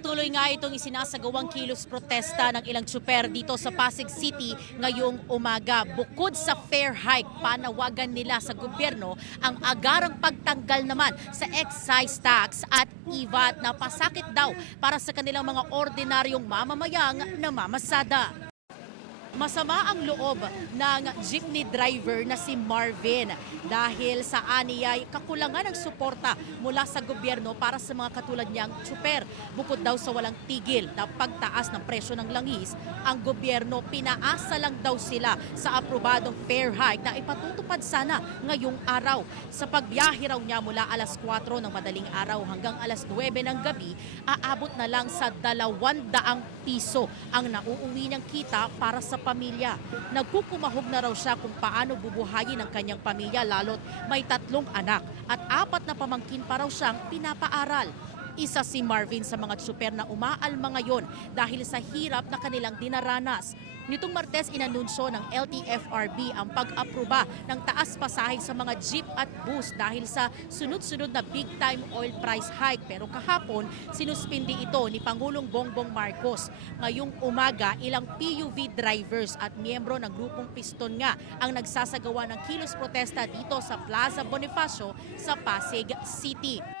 Patuloy nga itong isinasagawang kilos protesta ng ilang tsuper dito sa Pasig City ngayong umaga. Bukod sa fare hike, panawagan nila sa gobyerno ang agarang pagtanggal naman sa excise tax at IVAT na pasakit daw para sa kanilang mga ordinaryong mamamayang namamasada. Masama ang loob ng jeepney driver na si Marvin dahil sa aniyay kakulangan ng suporta mula sa gobyerno para sa mga katulad niyang tsuper. Bukod daw sa walang tigil na pagtaas ng presyo ng langis, ang gobyerno pinaasa lang daw sila sa aprobadong fare hike na ipatutupad sana ngayong araw. Sa pagbiyahe raw niya mula alas 4 ng madaling araw hanggang alas 9 ng gabi, aabot na lang sa 200 piso ang nauuwi niyang kita para sa pamilya. Nagkukumahog na raw siya kung paano bubuhayin ang kanyang pamilya lalo't may 3 anak at 4 na pamangkin pa raw siyang pinapaaral. Isa si Marvin sa mga tsuper na umaalma ngayon dahil sa hirap na kanilang dinaranas. Nitong Martes, inanunsyo ng LTFRB ang pag-aproba ng taas pasahe sa mga jeep at bus dahil sa sunod-sunod na big-time oil price hike. Pero kahapon, sinuspindi ito ni Pangulong Bongbong Marcos. Ngayong umaga, ilang PUV drivers at miyembro ng grupong Piston nga ang nagsasagawa ng kilos protesta dito sa Plaza Bonifacio sa Pasig City.